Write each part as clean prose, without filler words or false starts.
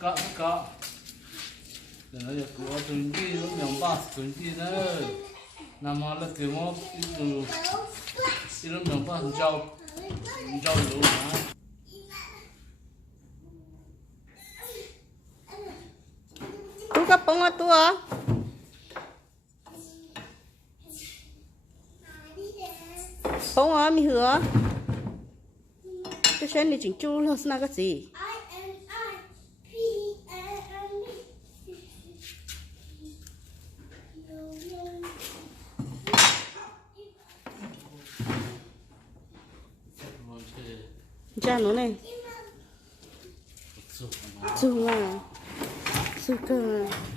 tất cả để nó được của từng gì nó miếng bát từng gì nữa nằm mà là kiểu mà ít nó miếng bát rau lúa mà tú có bông ở tú à bông ở mi hứa cái chuyện này chỉnh chu là sao cái gì cha nó này zoom à zoom à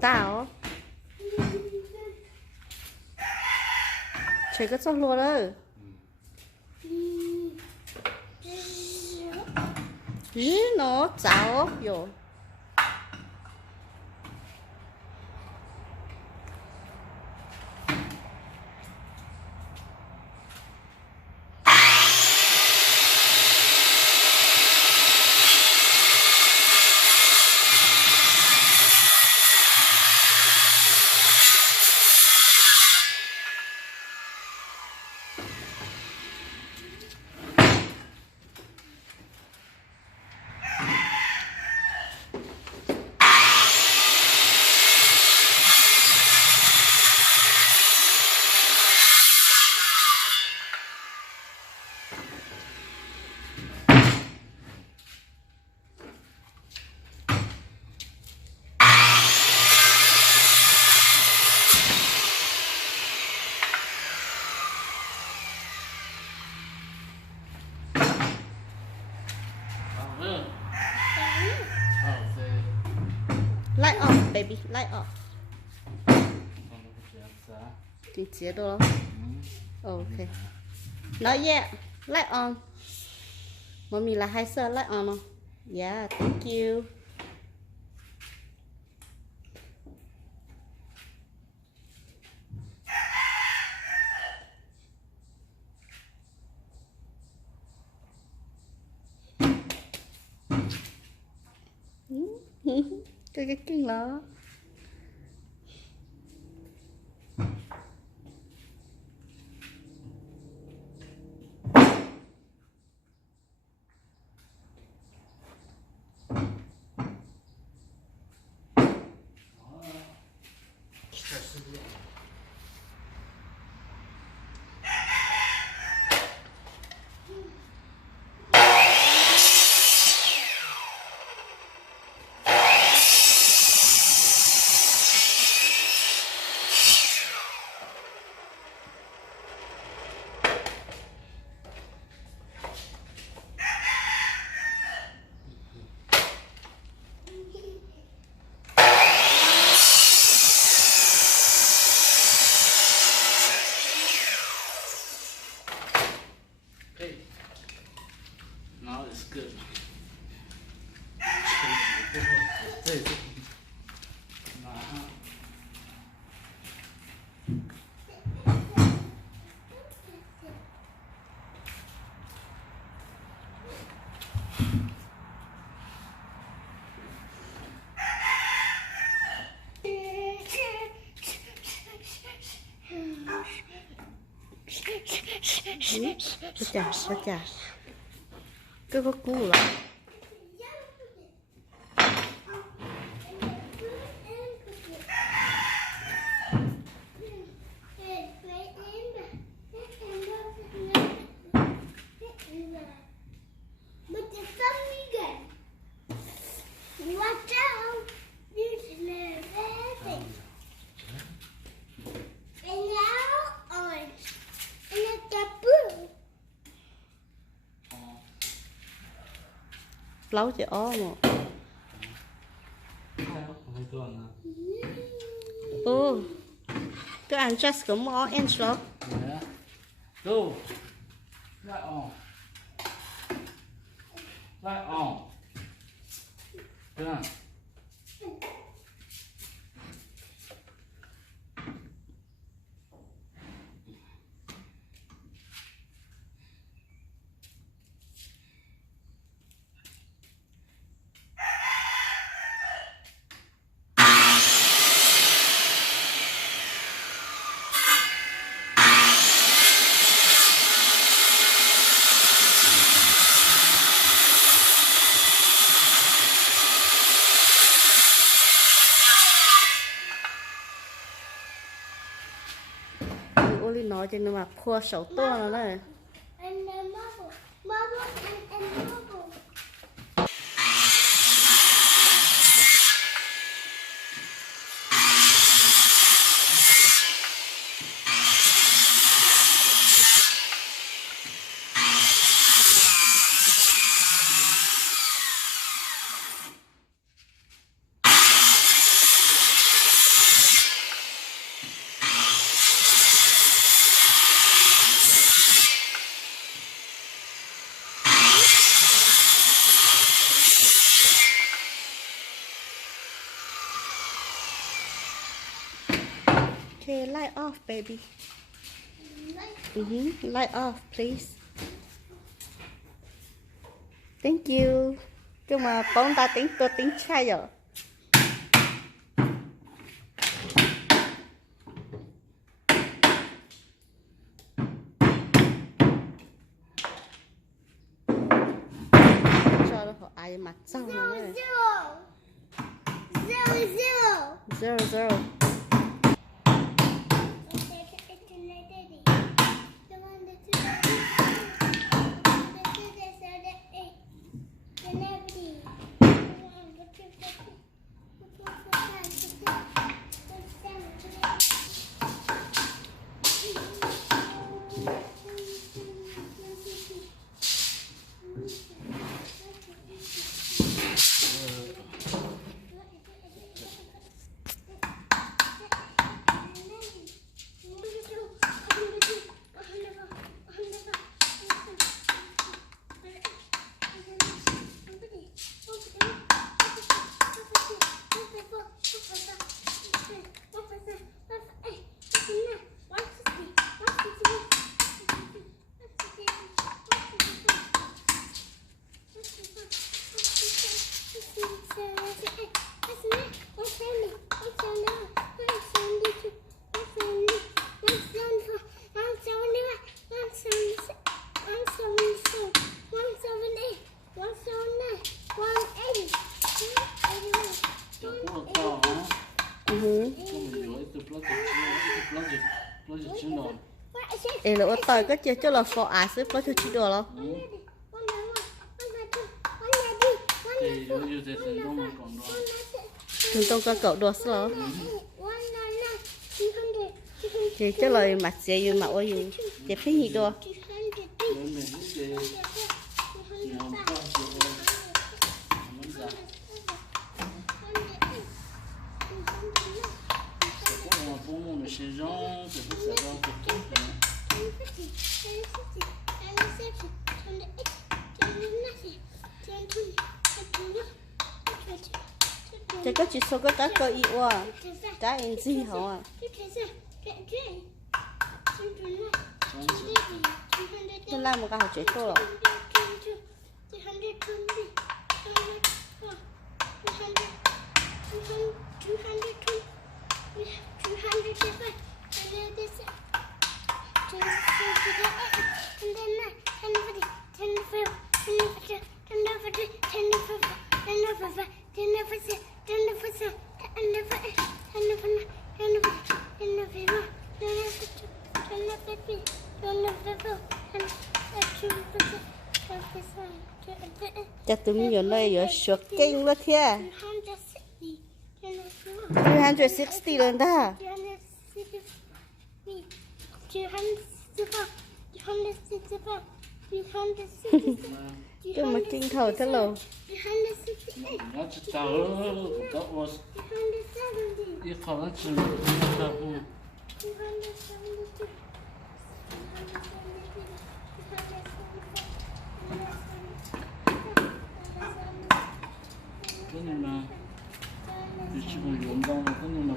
tao chơi cái sao luôn đó nó cháu rồi light off baby light off thì chế đồ ok nói yeah light on mommy là hay sơ light on không yeah thank you cái kinh đó now it's good Bất chả cái có cú là lâu chị ó mà ừ cái anh just có mỏ em số go lại on lại on được ô li nói cho nên mà khua sầu to nó đây And the marble. Marble and marble. Okay, light off, baby. Like Light off, please. Thank you. Chứ mà bóng ta tính tôi tính sai rồi. Cho nó họ ai mặt xong rồi đấy. zero. Zero, zero. Ê lỡ tỏi cái chia cho là phò á xếp có cho chị đồ lo. Chúng tôi có cậu đồ xí lo. Chị cho lời mặt xe như mà ôi dù chị phải gì đồ. Chị có chỉ số có tất cơ ý quá. Đã in gì hả? Tôi làm một cái học chế tô rồi. Chả tụi mình giờ này giờ sửa kinh luôn thế. 360 lần đó. Cái mà kinh thầu thế lộ. Nó chỉ tao đó was đi khó nó chỉ tao cái này mà thì chỉ có dùng đâu mà cái này mà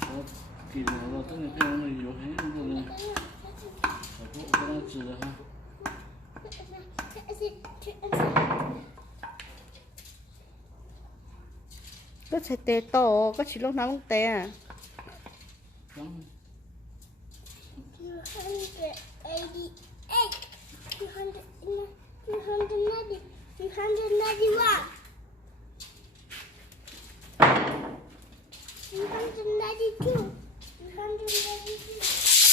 có kỳ nào đó cái này theo này nhiều hết rồi có cái nó chỉ là ha Có thể tê to, có chỉ lúc nào cũng tê à. 292, 292, 292.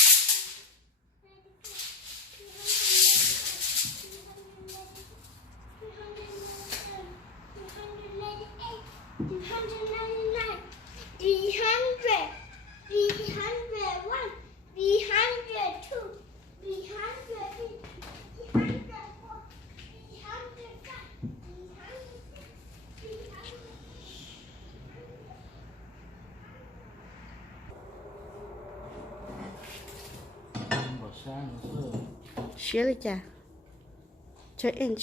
Share đi cha. Cho inch.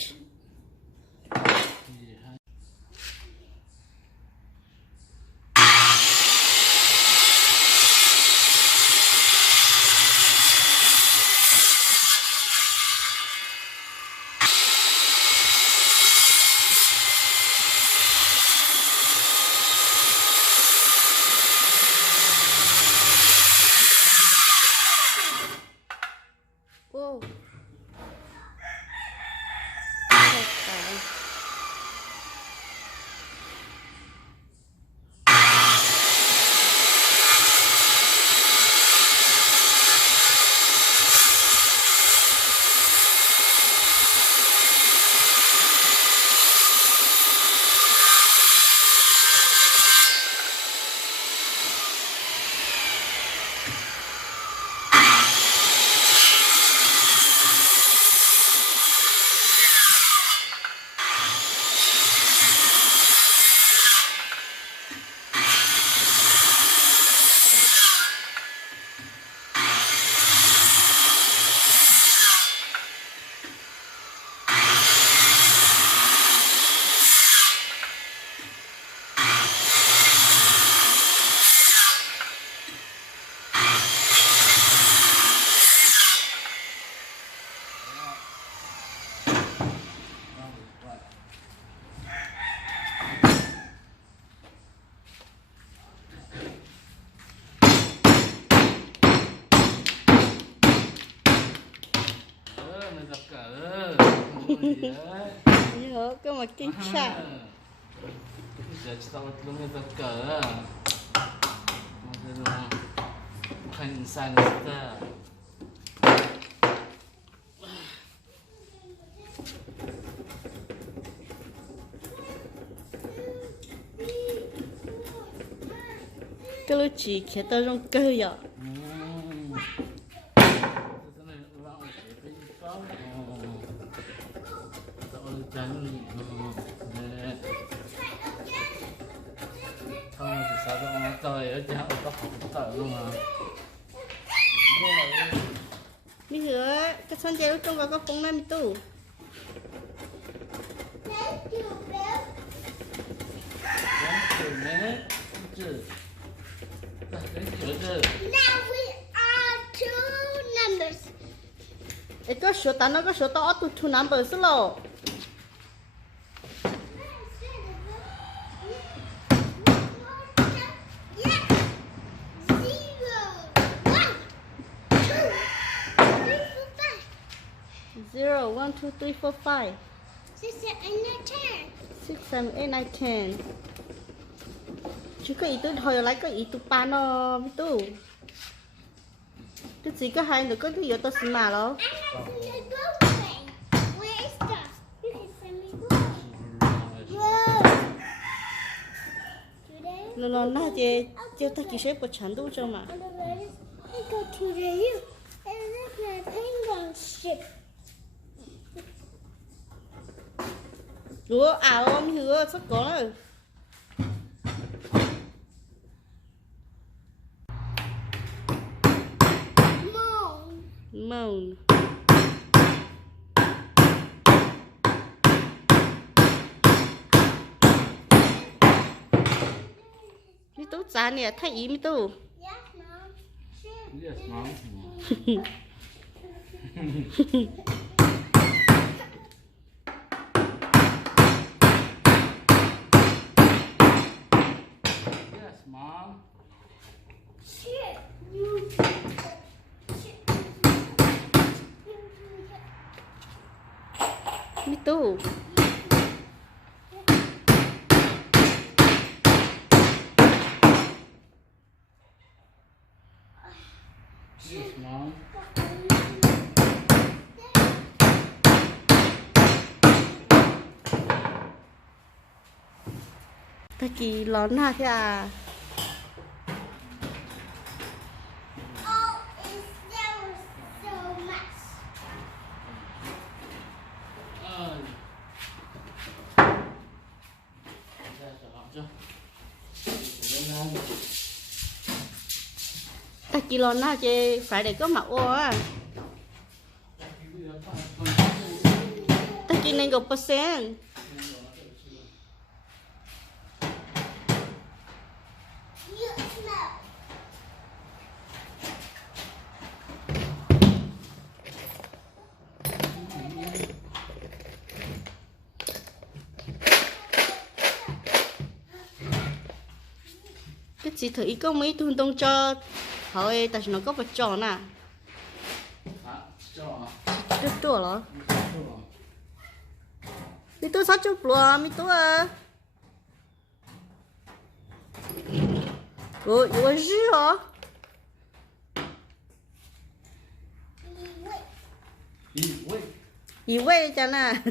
Wow. Nhớ cái mà kinh chả. Giờ chỉ tao luôn người ta cỡ. Khăn sai nó ta. Cái lối chỉ kia tao trong cơ vậy. Không thì sao đâu mà trời ở chợ có học tờ luôn mà. Mi hứa cái son chơi trong vào cái phong này mi tu. Now we are two numbers. Ê cái số ta nó cái số ta tu two numbers lo. Yes. 0, 1, 2, 3, 4, 5. 0, 1, 2, 3, 4, 5. 6, 7, 8, 9. 6, 7, 8, 9, 10. Chứ có ý tôi hồi lại có ý tôi ba nó mi tu. Cái gì có hai người có cái gì tôi xin mà lo. I'm not doing the grocery. Where is stuff? You can send me grocery. Whoa. Today? Nó na chơi chơi ta chỉ sẽ một chán đủ cho mà. On the road, I go to the U. And look at penguin ship. Ủa ảo mi hứa sắp có rồi. Moon. Moon. Mi tu giá nè thay ý mi tu. Yes, Mom. Sure. Yes, mom. Yes, mom. Shit. You. Mi tu. Yes, mom. Ta kỳ lón ha thế à. Oh, is there so much? Ra cho họ chưa? Lên ăn. Ta kỳ lón ha chứ phải để có mặc ô á. Chắc cái gì đó ta chỉ nên gặp percent You smell. cái gì thử ý có mấy tuần đông cho hỏi tại nó có vật tròn à À, cho rất tuổi rồi à. mi tôi sao chụp luôn mi tôi à有日哦， Wait. 以为真的。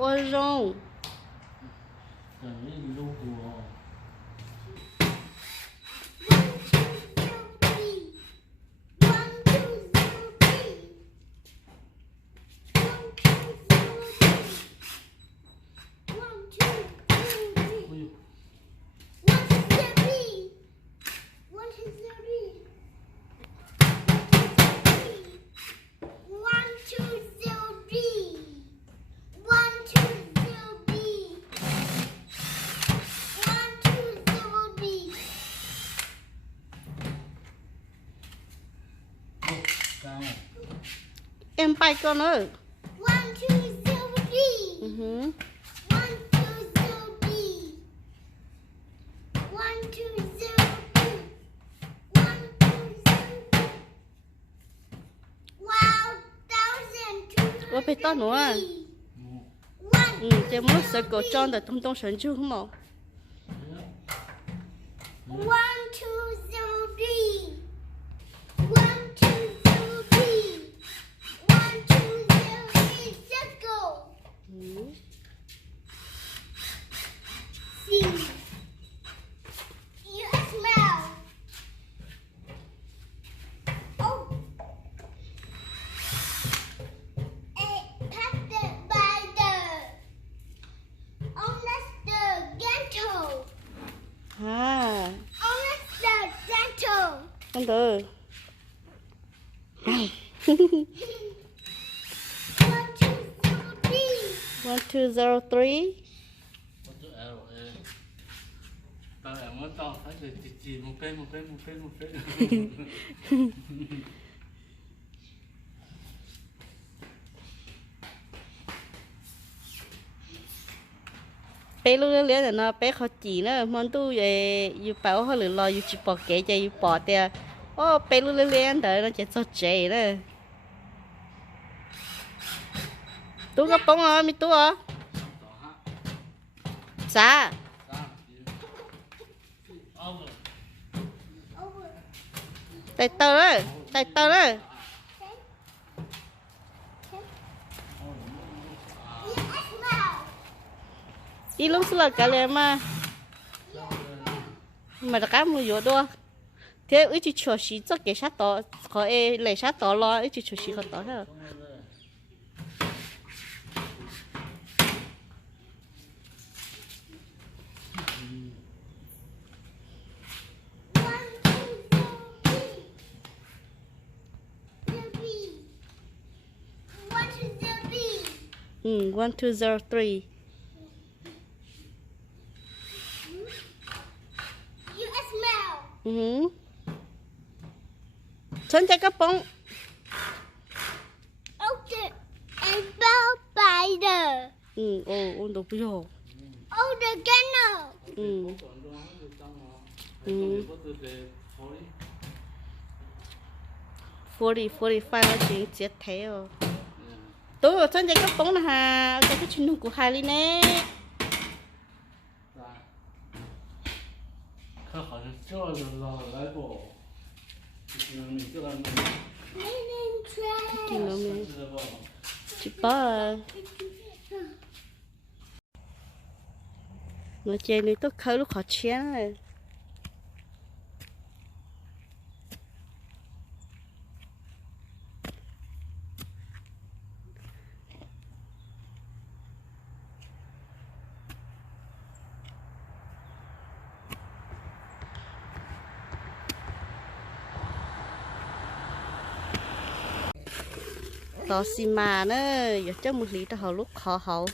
我扔， Đấy, lô của ui, cao. em bay con ơi. 120B. Ừ hứ. 120B. 120B. 120B. Wow, 1,200. Ủa, phải to nữa à? Ừ, chỉ muốn sợ cổ tròn để thông thông sẵn chưa không màu. 120B. 120B. 120B. Circle. Ừ. See. You smell. Oh. Packed by the Honest Dental. À, Honest Dental. con từ. 120B. 1203. Có chữ L, E. Tao lại muốn to phải để chỉ một cây. Bé lúc đó liền là nó bé khó chỉ nữa, món tu về yêu bảo họ lừa lo yêu chỉ bỏ kệ cho yêu bỏ tiền. Ô bé lúc đó liền đợi nó chỉ cho chế nữa. Tu cái bông à, mi tu à? Dạ. Over. Tay tơ đấy, tay tơ đấy. You smell. Đi lúc xưa là cả liền mà. Mà đã cá mua vô đua. Thế ít chỉ cho xí cho cái sát tỏ, có ai lấy sát tỏ lo, ít chỉ cho xí có tỏ thôi. Ừ, 1203. You smell. Ừ hứ. Chân chạy cái bông. Open and bell spider. Ừ, ồ, đồ bây giờ. Oh, the kennel. Ừ. Ừ. 45 là chuyện chết thế rồi. Tôi ở chân chạy cái bông là hà, cái chuyện nụ của hai đi nè. Kha hảo像叫着老来过，你这个 Cleaning tray. Cái nó mới 知道不？ chỉ bỏ. Nó chơi này tôi khơi lúc khó chén rồi. tỏ xì mà nữa giờ cho một lý tao lúc khó hậu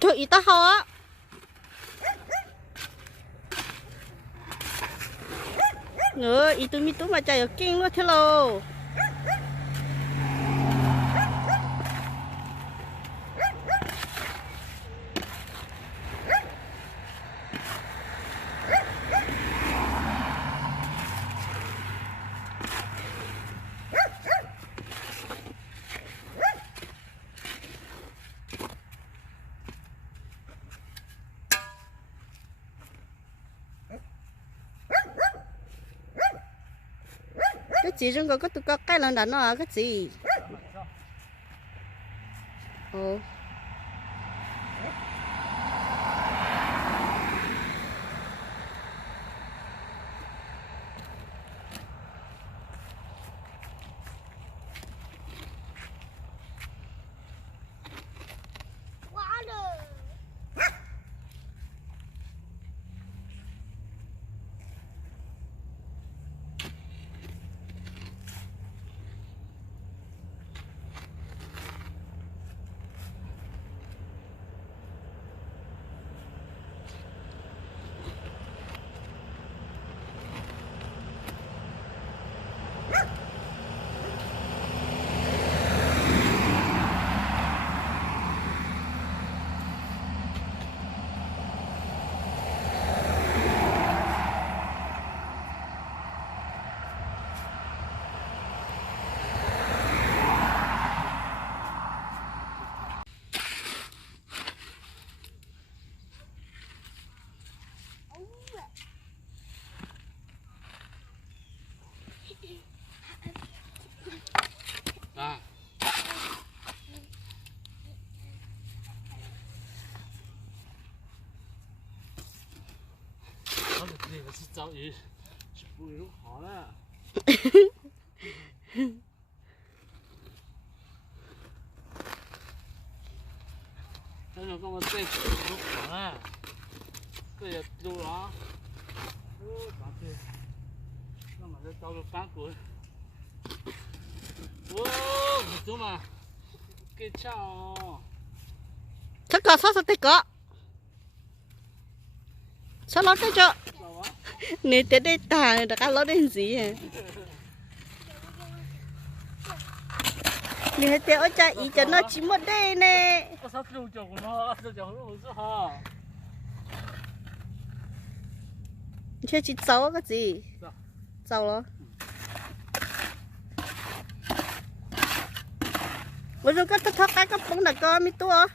cho ý tao hả nữa ý tụi mi tụi mà chạy ở kinh luôn thế lô cái gì trong có tụi có cái lần đánh nó cái gì ồ Water. à nó được gì mà cháu ý chỉ bùi lúc khó đó nó là con tên lúc khó đó cái giờ đâu đó bán tiền nó mà nó tao được bán của wow một chỗ mà cái chào chắc có sao tết có sao nó tới cho nếu tới đây tà đã cá lót đến gì hả nếu tới ở cha ý cho nó chỉ một đây nè có sao tiêu chồng nó tiêu chồng nó rất hả chứ chỉ cháu cái gì cháu đó bây giờ có thắc cái bông là có mi tua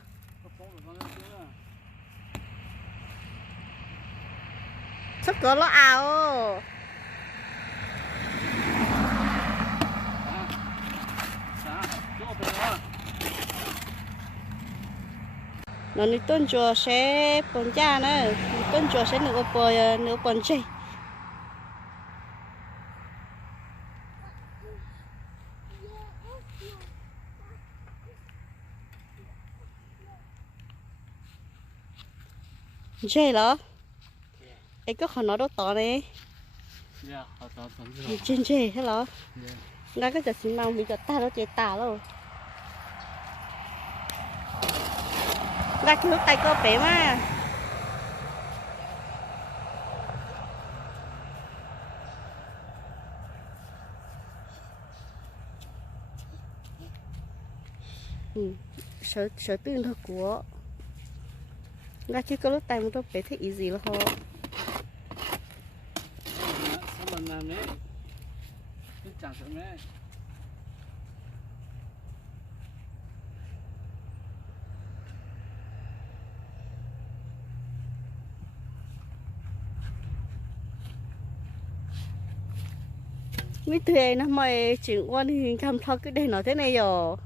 chắc có nó ảo nó đi tuần chùa sẽ bồn cha nữa tuần chùa sẽ nửa bồn chơi chơi đó ấy có khả đâu tỏ này trên chơi hết đó ngay cái chợ xin mang bị chợ ta đó chơi ta đâu ra cái lúc tay có bé mà sợ pin thật của ra cái lúc tay một đôi bé thích ý gì là họ mấy thuê nó mày chuyện quan thì tham thao cái đây nói thế này rồi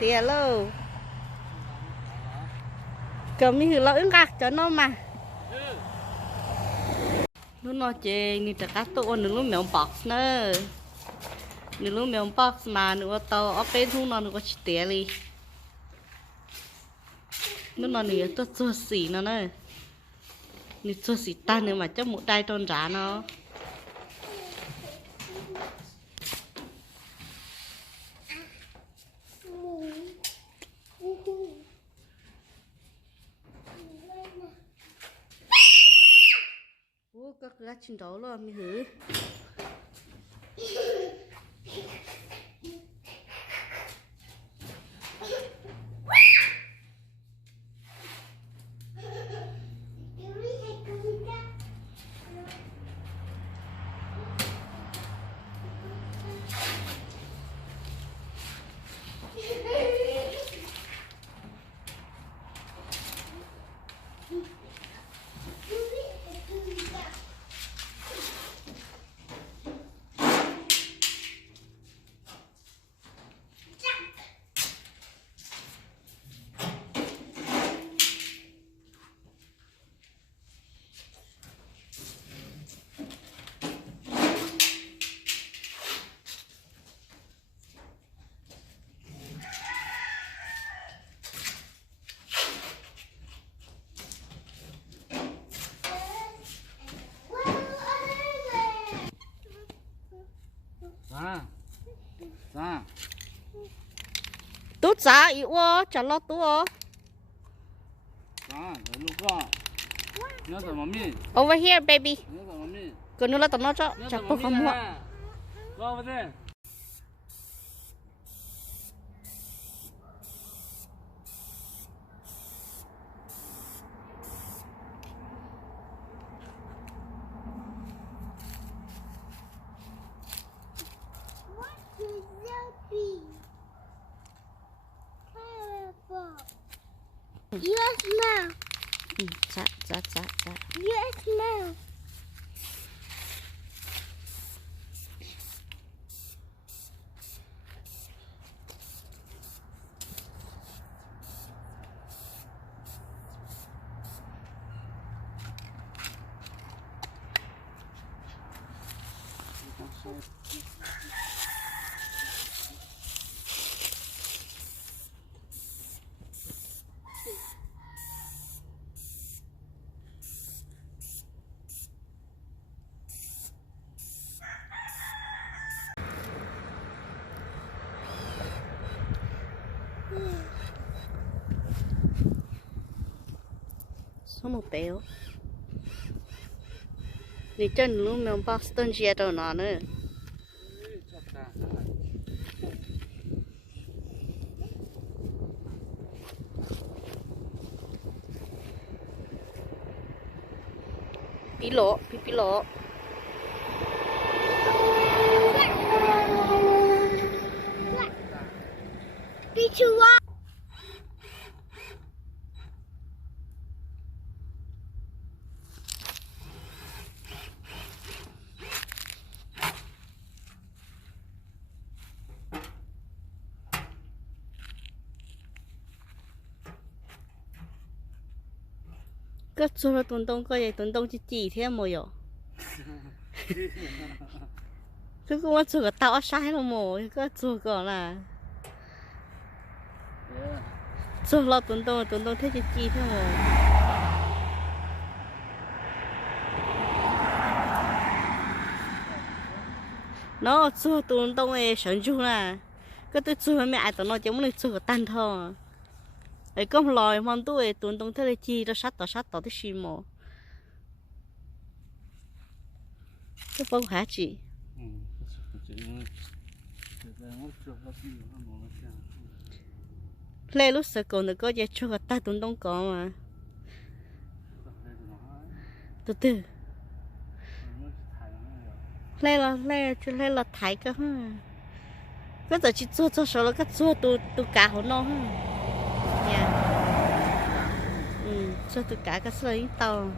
tía lâu cầm mi hử lo ứng gạc cho nó mà nó chê ni tất cả tụi nó lúc mèo box nữa nó lúc mèo box mà nó tao ở bên thu nó có chỉ tía đi nó nửa tôi chua xỉ nó nữa nửa chua xỉ ta nữa mà chắc một đai tôn giá nó có cái chín đấu luôn mi hử Dạ. tốt giá yếu chả lo tốt Dạ, để lúc đó. Nhớ tao mami. over here baby Nhớ tao mami. còn nữa là tao nó cho Nhớ chả tao có mami không mua nè. Go over there. What is that bee? Colorful. You smell. dạ dạ dạ dạ You smell. số một béo đi chân lúc mình Boston chia đâu nó nữa bí lỗ Be too long. cái chỗ là tuần đông cái gì tuần đông chỉ thêm một rồi cái cũng chỗ cái tao sai rồi mồ cái chỗ cái là chỗ là tuần đông thế chỉ thêm một nó chỗ tuần đông ấy sản xuất là cái tôi chỗ mẹ ai tụi nó chỉ muốn chỗ cái tan thôi ấy có lòi mong tôi tuần đông thế là chi nó sát tao thế gì mà cái bao hả chị lê lúc sợ còn được có gì cho người ta tuần đông có mà từ từ lê là thái cơ ha cái giờ chỉ cho số là cái cho tu cả hồ nó ha nha cho tu cả cái sợi tàu